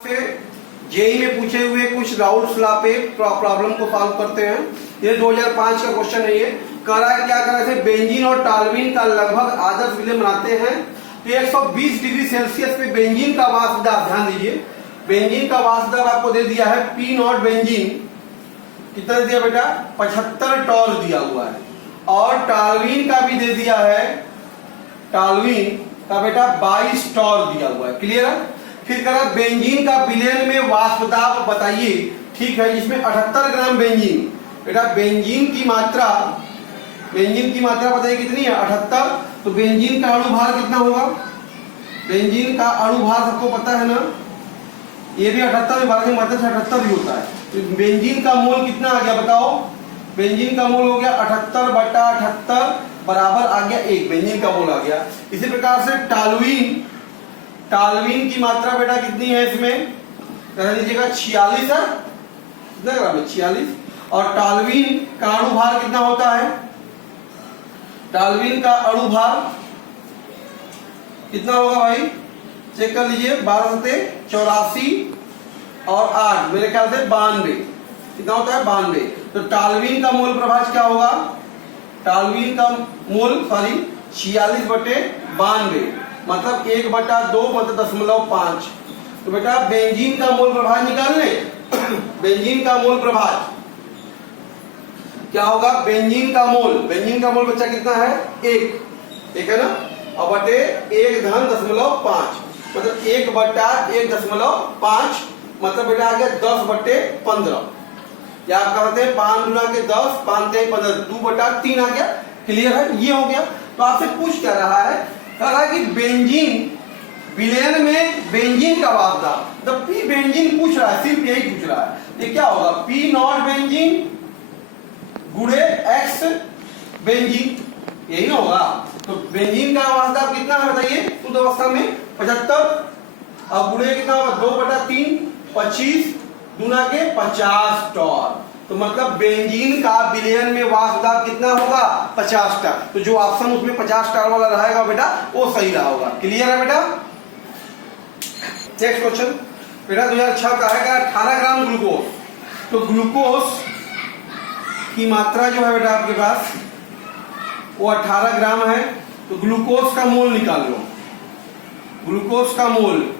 से जेई में पूछे हुए कुछ राउल्ट्स लॉ पे प्रॉब्लम को सॉल्व करते हैं। ये 2005 का क्वेश्चन है। ये कह रहा है क्या कर रहे थे, बेंजीन और टॉल्यूइन का लगभग आदर्श विलय बनाते हैं तो 120 डिग्री सेल्सियस पे बेंजीन का वाष्प दाब, ध्यान दीजिए, बेंजीन का वाष्प दाब आपको दे दिया है पी नॉट बेंजीन कितना दिया बेटा, 75 टॉल दिया हुआ है, और टॉल्यूइन का भी दे दिया है, टॉल्यूइन का बेटा 22 टॉल दिया हुआ है। क्लियर है। फिर करा बेंजीन का विलयन में वाष्प दाब बताइए। ठीक है, इसमें 78 ग्राम बेंजीन, बेटा बेंजीन की मात्रा बताइए कितनी है, 78। तो बेंजीन का अणु भार कितना होगा, बेंजीन का अणु भार सबको पता है ना, ये भी 78 में भारत में 78 ही होता है। तो बेंजीन का मोल कितना आ गया बताओ, बेंजीन का मोल हो गया 78/78 बराबर आ गया 1, बेंजीन का मोल आ गया। इसी प्रकार से टॉल्यूइन की मात्रा बेटा कितनी है, इसमें कह दीजिएगा 46 है, कितना ग्राम है 46। और टॉल्यूइन का अणु भार कितना होता है, टॉल्यूइन का अणु भार कितना होगा भाई, चेक कर लीजिए, 1284 और 8 मेरे ख्याल से 92, कितना होता है 92। तो टॉल्यूइन का मोल प्रभाज क्या होगा, टॉल्यूइन का मोल 46/92 मतलब 1/2 मतलब 0.5। तो बेटा बेंजीन का मोल प्रभाज निकाल ले बेंजीन का मोल प्रभाज क्या होगा, बेंजीन का मोल बच्चा कितना है 1 है ना, और बटे 1/5 मतलब 1/1.5 मतलब बेटा आ गया 10/15, या आप कहते हैं 5 गुना के 10 5 3 15 2/3 आ गया। क्लियर है, ये हो गया। तो आपसे पूछ क्या रहा है, कह रहा है कि बेंजीन विलयन में बेंजीन का वाष्प दाब, तो पी बेंजीन पूछ रहा है, सिर्फ यही पूछ रहा है। ये क्या होगा, पी नॉट बेंजीन गुणे एक्स बेंजीन, यही ना होगा। तो बेंजीन का वाष्प दाब कितना है बताइए, शुद्ध अवस्था में 75, और गुणे कितना होगा 2/3 25 गुना के 50 टॉल। तो मतलब बेंजीन का विलयन में वाष्प दाब कितना होगा 50 टॉल। तो जो ऑप्शन उसमें 50 टॉल वाला रहेगा बेटा वो सही रहा होगा। क्लियर है बेटा। नेक्स्ट क्वेश्चन बेटा 2006 का है, 18 ग्राम ग्लूकोज। तो ग्लूकोज की मात्रा जो है बेटा आपके पास वो 18 ग्राम है। तो ग्लूकोज का मोल निकाल लो, ग्लूकोज का मोल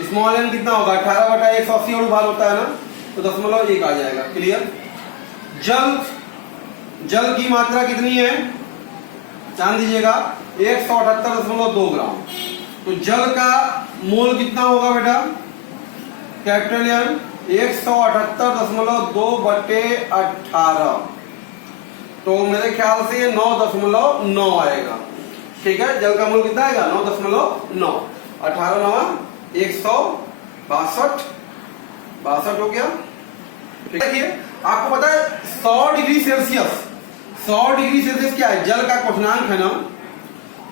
स्मॉल एन कितना होगा, 18/180 अणु भार होता है ना, तो 0.1 आ जाएगा। क्लियर। जल की मात्रा कितनी है, जान दीजिएगा 178.2 ग्राम। तो जल का मोल कितना होगा बेटा, कैपिटल एन 178.2/18, तो मेरे ख्याल से ये 9.9 आएगा। ठीक है, जल का मोल कितना आएगा 9.9, 18 9 162 हो गया। ठीक है, आपको पता है 100 डिग्री सेल्सियस क्या है, जल का क्वथनांक है ना,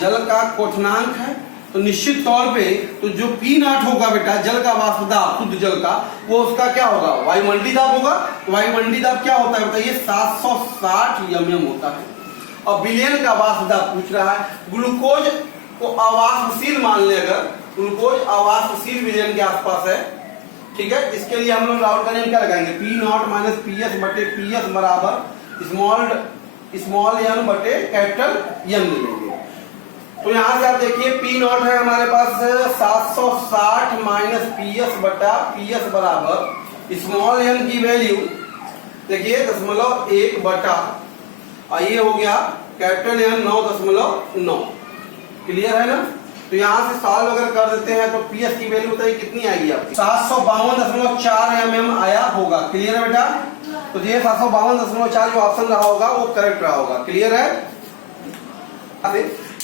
जल का क्वथनांक है। तो निश्चित तौर पे तो जो पी नॉट होगा बेटा, जल का वाष्प दाब शुद्ध जल का, वो उसका क्या होगा, वायुमंडलीय दाब होगा। वायुमंडलीय दाब क्या होता है बताइए, 760 mm होता है। और विलयन का वाष्प दाब पूछ रहा है। ग्लूकोज को अवाष्पशील मान ले, अगर ग्लूकोज अवाष्पशील विलयन के आसपास है, ठीक है, इसके लिए हम लोग राउल्ट का नियम क्या लगाएंगे, पी नॉट माइनस PS बराबर स्मॉल एन बटे कैपिटल एन लेंगे। तो यहां से आप देखिए पी नॉट है हमारे पास 760 माइनस PS बराबर स्मॉल एन की वैल्यू देखिए 0.1 और ये हो गया कैपिटल एन 9.9। क्लियर है ना। तो यहां से सॉल्व अगर कर देते हैं तो PS की वैल्यू बताइए कितनी आएगी आपकी, 752.4 mm आया होगा। क्लियर है बेटा। तो ये 752.4 जो ऑप्शन रहा होगा वो करेक्ट रहा होगा। क्लियर है।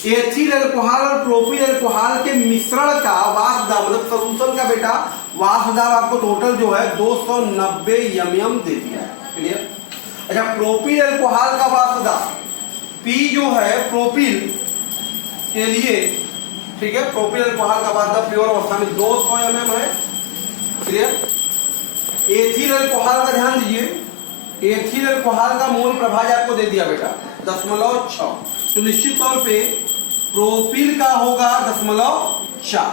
एथिल अल्कोहल और प्रोपिल अल्कोहल के मिश्रण का वाष्प दाब मतलब सोल्यूशन का बेटा वाष्प दाब आपको टोटल जो है 290 mm दे दिया है। क्लियर। अच्छा, प्रोपिल अल्कोहल का वाष्प दाब P जो है प्रोपिल के लिए, ठीक है, प्रोपिल अल्कोहल का वाष्प दाब प्योर अवस्था में 200 mm है। क्लियर। एथिल अल्कोहल का ध्यान दीजिए, एथिल अल्कोहल का मोल प्रभाज आपको दे दिया बेटा 0.6। तो निश्चित तौर पे प्रोपिल का होगा 0.4।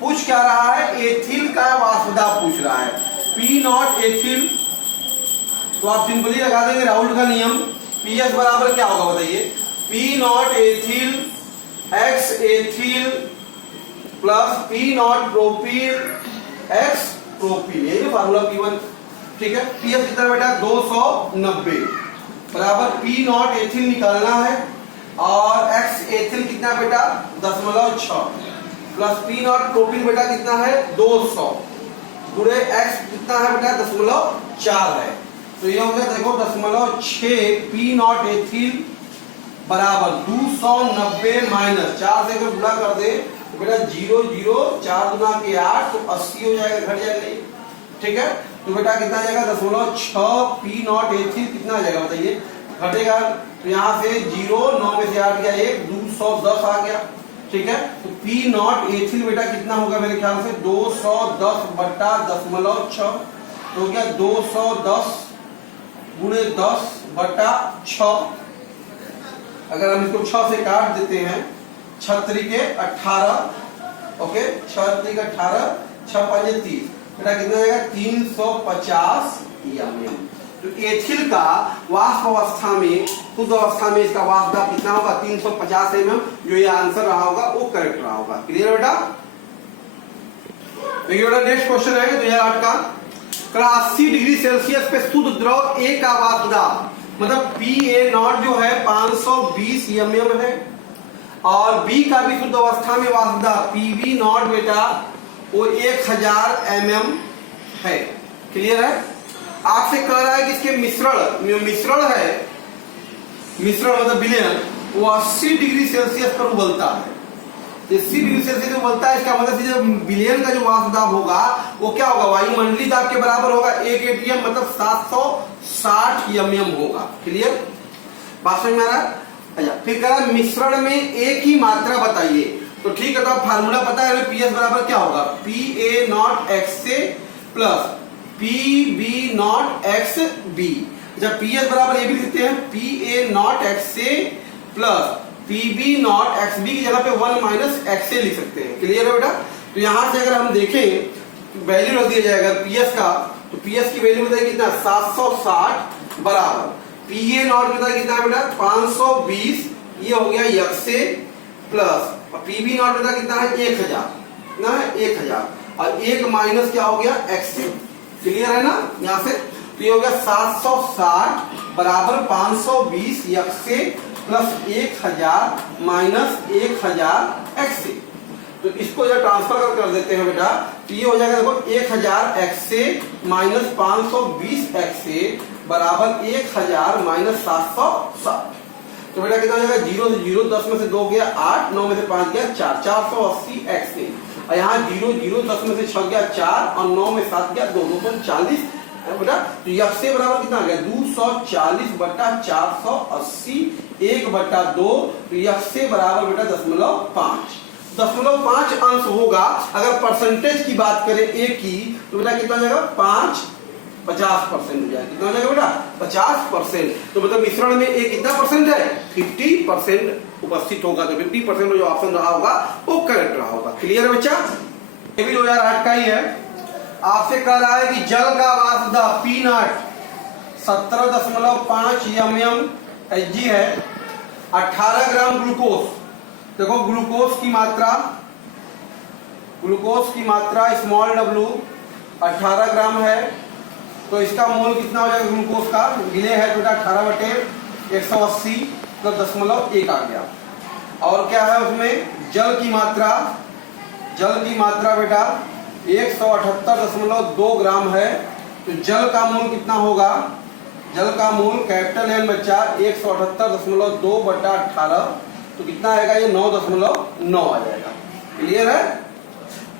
पूछ क्या रहा है, एथिल का वाष्प दाब पूछ रहा है, पी नॉट एथिल। तो आप सिंपली लगा देंगे राउल्ट का नियम, पी एस बराबर क्या होगा बताइए, p naught ethyl x ethyl plus p naught propyl x propyl, यही ना फार्मूला P1। ठीक है, पी एस कितना बेटा 290 बराबर पी नॉट एथिल निकालना है और एक्स एथिल कितना बेटा 0.6 प्लस पी नॉट प्रोपील बेटा कितना है 200 गुणे एक्स कितना है बेटा 0.4 है। तो ये हो गया देखो 0.6 पी नॉट एथिल बराबर 290 माइनस 4 से अगर गुणा कर दे तो बेटा 0 0 4 गुना के 8 तो 80 हो जाएगा, घट जाएगा। ठीक है, तो बेटा कितना आ जाएगा 0.6 पी नॉट एथिल कितना आ जाएगा बताइए, घटेगा। तो यहाँ से 0 9 में से 8 गया 1 210 आ गया। ठीक है, तो पी नॉट एथिल बेटा कितना होगा मेरे ख्याल से 210 बट्टा 0.6 तो हो गया 210 गुणे 10 बट्टा 6। अगर हम इसको 6 से काट देते हैं 6 त्रिके 18, ओके 6 त्रिके 18 6 5 30 बेटा कितना आएगा 350 mm। तो एथिल का वाष्प अवस्था में शुद्ध अवस्था में इसका वाष्प दाब कितना होगा 350 mm, जो ये आंसर रहा होगा वो करेक्ट रहा होगा। क्लियर बेटा। देखिए बेटा नेक्स्ट क्वेश्चन है 2008 का, 80 डिग्री सेल्सियस पे शुद्ध द्रव ए का वाष्प दाब मतलब PA0 जो है 520 mm है और बी का भी शुद्ध अवस्था में वाष्प दाब PB0 बेटा वो 1000 mm है। क्लियर है। आपसे कह रहा है कि इसके मिश्रण है, मिश्रण मतलब विलयन वो 80 डिग्री सेल्सियस पर उबलता है। 80 डिग्री सेल्सियस पर उबलता है, इसका मतलब जो विलयन का जो वाष्प दाब होगा वो क्या होगा वायुमंडलीय दाब के बराबर होगा 1 atm मतलब 760 mm होगा। क्लियर, बात समझ में आ रहा है। अच्छा फिर कह रहा है मिश्रण में ए की मात्रा बताइए। तो ठीक है, तो आप फार्मूला पता है पीएस बराबर क्या होगा PA0 XA plus PB0 XB। जब पीएस बराबर ये भी लिखते हैं PA0 XA plus PB0 XB की जगह पे 1 माइनस XA लिख सकते हैं। क्लियर है बेटा। तो यहां से अगर हम देखें वैल्यू रख दिया जाएगा पीएस का, तो पीएस की वैल्यू बताइए कितना 760 बराबर PA0 कितना बेटा 520 ये हो गया XA प्लस PB0 बेटा कितना है 1000 ना है 1000 और 1 माइनस क्या हो गया XA। क्लियर है ना। यहां से तो ये हो गया 760 बराबर 520 XA प्लस 1000 माइनस 1000 XA। तो इसको जब ट्रांसफर कर देते हैं बेटा तो ये हो जाएगा देखो 1000 XA माइनस 520 XA बराबर 1000 माइनस 760। तो बेटा कितना हो जाएगा 0 से 0 10 में से 2 गया 8 9 में से 5 गया 4 480 XA और यहाँ 0 0 10 में से 6 गया 4 और 9 में 7 गया 2 240 बेटा। तो XA बराबर कितना आ गया 240 बट्टा 480 1 बट्टा 2 तो XA बराबर बेटा 0.5 अंश होगा। अगर परसेंटेज की बात करें ए की तो बेटा कितना हो जाएगा 50% हो जाएगा। कितना हो जाएगा बेटा 50%। तो मतलब मिश्रण में ए कितना परसेंट है 50% उपस्थित होगा। तो 50% में जो ऑप्शन रहा होगा वो करेक्ट रहा होगा। क्लियर है बच्चा। ये भी 2008 का ही है। आपसे कह रहा है कि जल का वाष्प दाब P0 17.5 mm Hg है, 18 ग्राम ग्लूकोज। देखो ग्लूकोज की मात्रा स्मॉल w 18 ग्राम है, तो इसका मोल कितना हो जाएगा ग्लूकोज का गिले है बेटा 18/180 मतलब 0.1 आ गया। और क्या है उसमें जल की मात्रा बेटा 178.2 ग्राम है। तो जल का मोल कितना होगा, जल का मोल कैपिटल N बच्चा 178.2 बटा 18 तो कितना आएगा ये 9.9 आ जाएगा। क्लियर है।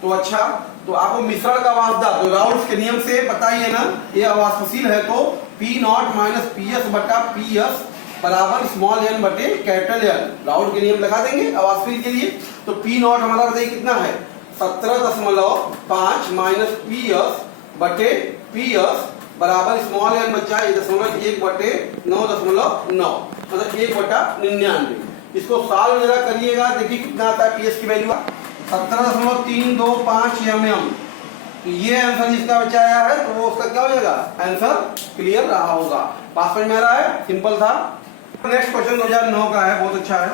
तो अच्छा तो आपको मिश्रण का वाष्प दाब तो राउल्ट के नियम से पता ही है ना, ये अवाष्पशील है तो P0 माइनस PS बटा PS बराबर स्मॉल n बटे कैपिटल N। राउल्ट के नियम लगा देंगे अवाष्पशील के लिए। तो P0 हमारा बताइए कितना है 17.5 माइनस PS बटे PS बराबर स्मॉल n बच्चा 1 बटे 9.9 मतलब 1/99। इसको सॉल्व जरा करिएगा, देखिए कितना आता है पीएस की वैल्यू 17.325 mm। तो ये आंसर जिसका बचा आया है तो वो उसका क्या हो जाएगा, आंसर क्लियर रहा होगा। बात समझ में आ रहा है, सिंपल था। नेक्स्ट क्वेश्चन 2009 का है, बहुत अच्छा है।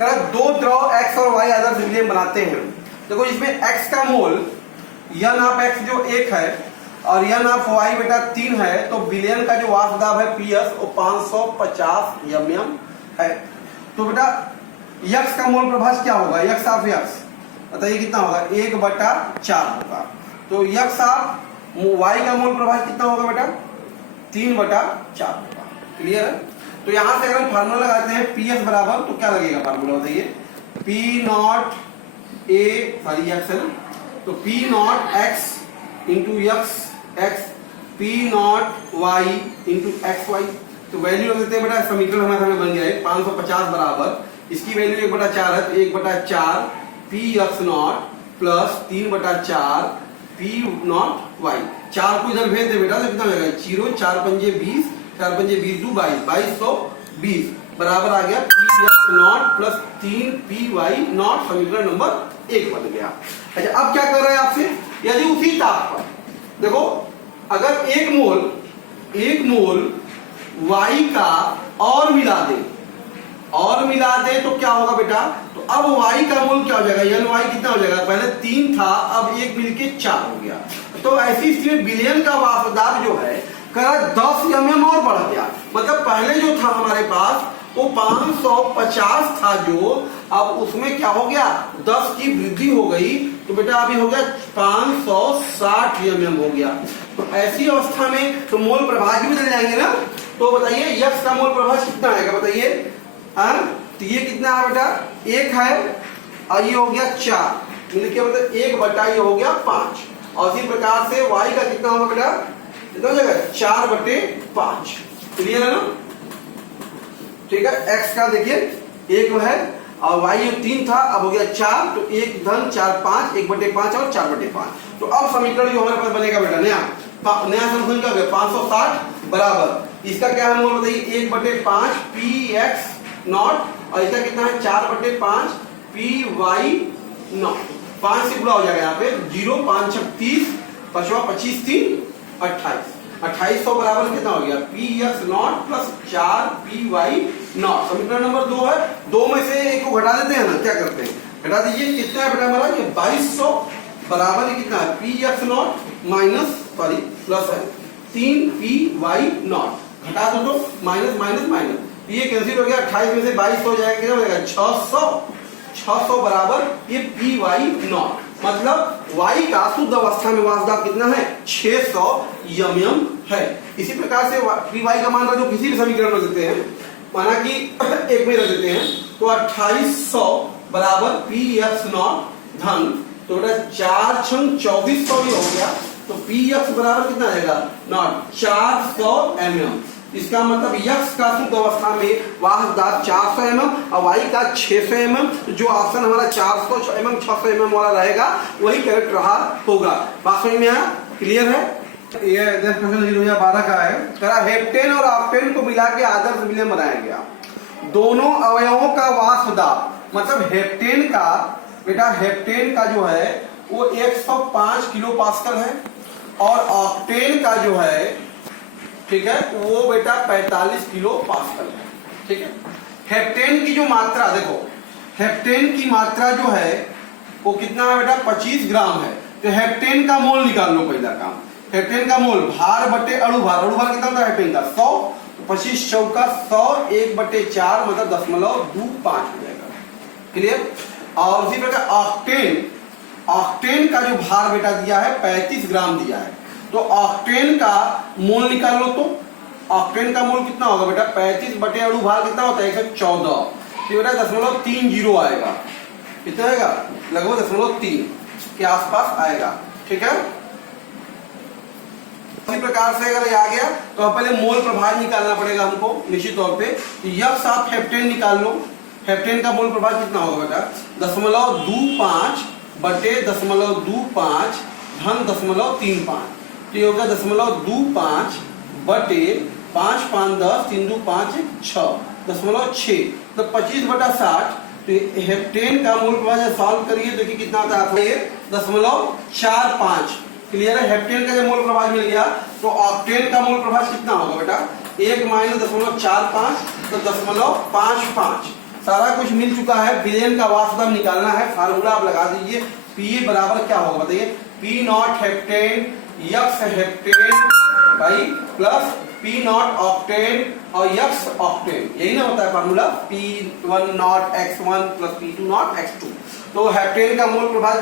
कह दो द्रव x और y आदर्श विलयन बनाते हैं। देखो इसमें x का मोल यह नाप x जो 1 है और यह नाप y बेटा 3 है, तो विलयन का जो वाष्प दाब है PS वो 550 mm है। तो बेटा x का मोल प्रभाष क्या होगा, x ऑफ x बताइए कितना होगा, 1/4 होगा। तो x ऑफ y का मोल प्रभाष कितना होगा बेटा, 3/4 होगा। क्लियर है। तो यहां से अगर हम फार्मूला लगाते हैं PS बराबर, तो क्या लगेगा फार्मूला बताइए, P0 x है, तो P0 x into x P0 y into xy। तो वैल्यू रख देते हैं बेटा, समीकरण हमारे सामने बन गया है 550 बराबर, इसकी वैल्यू 1/4 है, तो 1/4 Px0 प्लस 3/4 P0y। 4 को इधर भेज दे बेटा तो कितना हो जाएगा, 0 4 पंजे 20, 4 पंजे 20 2 22, 2220 बराबर आ गया Px0 प्लस 3 Py0। समीकरण नंबर 1 बन गया। अच्छा अब क्या कर रहे हैं आपसे, यदि उसी ताप पर देखो अगर एक मोल y का और मिला दे तो क्या होगा बेटा, तो अब y का मोल क्या हो जाएगा, Ny कितना हो जाएगा, पहले 3 था अब 1 मिलके 4 हो गया। तो ऐसी स्थिति में विलयन का वाष्प दाब जो है 10 mm और बढ़ गया। मतलब पहले जो था हमारे पास वो 550 था जो, अब उसमें क्या हो गया 10 की वृद्धि हो गई, तो बेटा अभी हो गया 560 mm हो गया। तो ऐसी अवस्था में तो मोल प्रभाव भी बदल जाएंगे ना। तो बताइए x का मोल प्रभाव कितना आएगा बताइए, तो ये कितना है बेटा 1 है और ये हो गया 4 मिलके मतलब 1/ये हो गया 5। और इसी प्रकार से y का कितना होगा बेटा, कितना हो जाएगा 4/5। क्लियर है ना। ठीक है, x का देखिए 1 है और y 3 था अब हो गया 4, तो 1 धन 4 5, 1/5 और 4/5। तो अब समीकरण जो हमारे पास बनेगा बेटा नया समीकरण क्या हो गया 560 बराबर इसका क्या है मोल बताइए 1/5 Px0 और इसका कितना है 4/5 Py0। 5 से गुणा हो जाएगा यहाँ पे 0 5 6 30 5 25 3 28 2800 बराबर कितना हो गया Px0 प्लस 4 Py0। समीकरण नंबर 2 है। 2 में से एक को घटा देते हैं ना, क्या करते हैं घटा दीजिए, कितना है बेटा हमारा ये 2200 बराबर कितना है Px0 माइनस प्लस है 3 Py0। घटा दो तो माइनस माइनस माइनस, ये कैंसिल हो गया 28 में से 22 हो जाएगा, कितना हो जाएगा 600 बराबर ये Py0। मतलब y का शुद्ध अवस्था में वाष्प दाब कितना है 600 mm है। इसी प्रकार से Py का मान जो किसी भी समीकरण में देते हैं, माना कि एक में रख देते हैं, तो 2800 बराबर Px0 धन तो बेटा 4 छंग 2400 ही हो गया, तो Px बराबर कितना आएगा 400 mm। इसका मतलब x का शुद्ध अवस्था में वाष्प दाब 400 mm और y का 600 mm। जो ऑप्शन हमारा 400 mm 600 mm वाला रहेगा वही करेक्ट रहा होगा। बात समझ में आया, क्लियर है। ये क्वेश्चन 2012 का है। करा हेप्टेन और ऑक्टेन को मिला के आदर्श विलयन बनाया गया। दोनों अवयवों का वाष्प दाब मतलब हेप्टेन का बेटा हेप्टेन का जो है वो 105 किलो पास्कल है और ऑक्टेन का जो है ठीक है वो बेटा 45 किलो पास्कल है। ठीक है, हेप्टेन की जो मात्रा देखो, हेप्टेन की मात्रा जो है वो कितना है बेटा 25 ग्राम है। तो हेप्टेन का मोल निकाल लो, पहला काम हेप्टेन का मोल भार बटे अणु भार कितना होता है हेप्टेन का 100, 25 चौका 100 1/4 मतलब 0.25 हो जाएगा। क्लियर। और उसी प्रकार ऑक्टेन का जो भार बेटा दिया है 35 ग्राम दिया है, तो ऑक्टेन का मोल निकाल लो। तो ऑक्टेन का मोल कितना होगा बेटा 35 बटे अणु भार कितना होता है 114, तो बेटा 0.30 आएगा। कितना आएगा लगभग 0.3 के आसपास आएगा। ठीक है, इसी प्रकार से अगर आ गया तो पहले मोल प्रभाव निकालना पड़ेगा हमको निश्चित तौर पे। यह साथ हेप्टेन निकाल लो। हेप्टेन का मोल प्रभाव कितना होगा बेटा 0.25 बटे 0.25 धन 0.35, तो ये होगा 0.25 बटे 5 5 10 3 2 5 6 0.6, तो 25/60 तो हेप्टेन का मूल प्रभाव जब सॉल्व करिए देखिए कितना आता है, ये 0.45। क्लियर है। हेप्टेन का जब मूल प्रभाव मिल गया तो ऑक्टेन का मूल प्रभाव कितना होगा बेटा, 1 माइनस 0.45 तो 0.55। सारा कुछ मिल चुका है। बिलियन का वास्तव निकालना है, फार्मूला आप लगा दीजिए। पी बराबर क्या होगा बताइए, p not heptane x heptane भाई प्लस पी नॉट ऑक्टेन और यक्स ऑक्टेन, यही ना होता है formula, P1 not x1 plus P2 not x2। तो हेप्टेन का मूल प्रभाव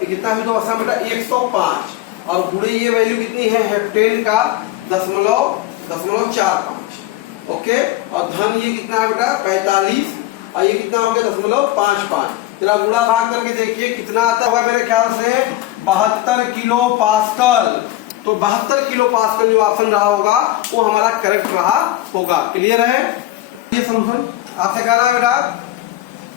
कितना है तो आसान बेटा 105 और गुणे ये वैल्यू कितनी है हेप्टेन का 0.45। ओके, और धन ये कितना है बेटा 45 और ये कितना हो गया 0.55। जरा गुणा भाग करके देखिए कितना आता होगा, मेरे ख्याल से 72 किलो पास्कल। तो 72 किलो पास्कल जो ऑप्शन रहा होगा वो हमारा करेक्ट रहा होगा। क्लियर है। ये सॉल्यूशन आपसे कह रहा है बेटा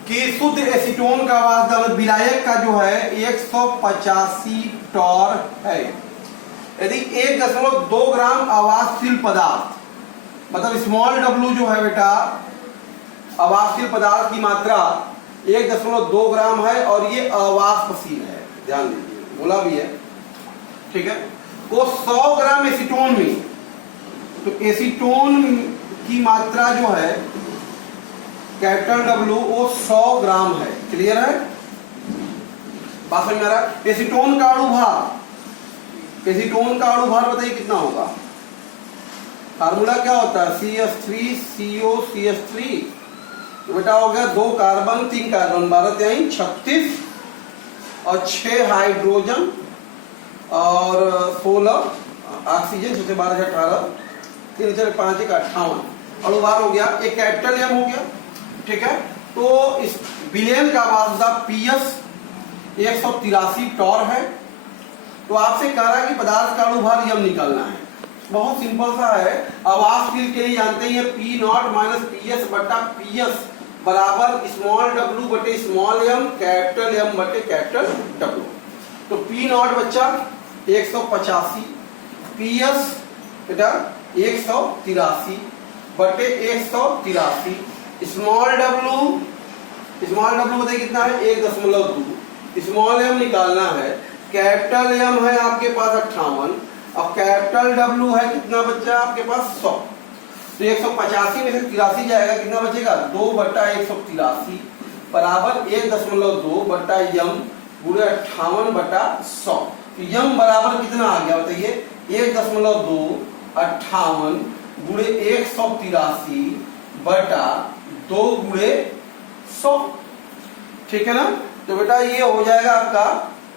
कि शुद्ध एसीटोन का वास्तव विलायक का जो है 185 टॉर है। यदि 1.2 ग्राम आवासशील पदार्थ, मतलब स्मॉल डब्ल्यू जो है बेटा आवासशील पदार्थ की मात्रा 1.2 ग्राम है और ये अवाष्पशील है, ध्यान दीजिए, बोला भी है, ठीक है। वो 100 ग्राम एसीटोन में, तो एसीटोन की मात्रा जो है कैपिटल डब्ल्यू वो 100 ग्राम है। क्लियर है, बात समझ में आ रहा है। एसीटोन का अणुभार, एसीटोन का अणुभार बताइए कितना होगा। फार्मूला क्या होता है, CH3CO CH3। तो बेटा हो गया 2 कार्बन 3 कार्बन 12 36 और 6 हाइड्रोजन और 16 ऑक्सीजन, 12 18 3 4 5 1 58 अणुभार हो गया। एक कैपिटल एम हो गया, ठीक है। तो इस बिलियन का वास्ता पीएस 183 टॉर है। तो आपसे कह रहा है कि पदार्थ का अणुभार यम निकालना है। बहुत सिंपल सा है। आवासशील के लिए जानते हैं पी नॉट माइनस पीएस बटा पीएस बराबर स्मॉल डब्ल्यू बटे स्मॉल एम कैपिटल एम बटे कैपिटल डब्ल्यू। तो पी नॉट बच्चा 185, पीएस बेटा 183 बटे 183, स्मॉल डब्ल्यू बताइए कितना है 1.2, स्मॉल एम निकालना है, कैपिटल एम है आपके पास 58 और कैपिटल डब्ल्यू है कितना बच्चा आपके पास 100। तो 185 में से 83 जाएगा, कितना बचेगा 2 बटा 183 बराबर 1.2 बटा यम गुणे 58 बटा 100। तो यम बराबर कितना आ गया बताइए 1.2 58 गुणे 183 बटा 2 गुणे 100, ठीक है ना। तो बेटा ये हो जाएगा आपका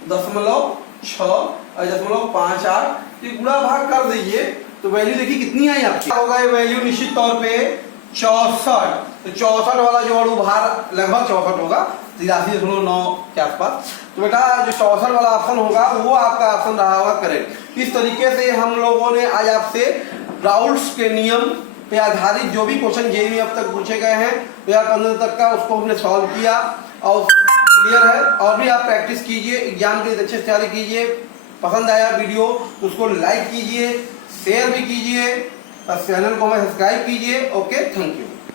0.6 और 0.58। ये गुणा भाग कर दीजिए तो वैल्यू देखिए कितनी आई आपकी, होगा ये वैल्यू निश्चित तौर पे 64। तो 64 वाला जो अणुभार लगभग 64 होगा, 83.9 के आसपास। तो बेटा जो 64 वाला ऑप्शन होगा वो आपका ऑप्शन रहा होगा करेक्ट। इस तरीके से हम लोगों ने आज आपसे राउल्ट्स के नियम पे आधारित जो भी क्वेश्चन जेईई में अब तक पूछे गए हैं 2015 तक का, उसको हमने सॉल्व किया और क्लियर है। और भी आप प्रैक्टिस कीजिए, एग्जाम के लिए अच्छे से तैयारी कीजिए। पसंद आया वीडियो तो उसको लाइक कीजिए, शेयर भी कीजिए और चैनल को सब्सक्राइब कीजिए। Okay, thank you.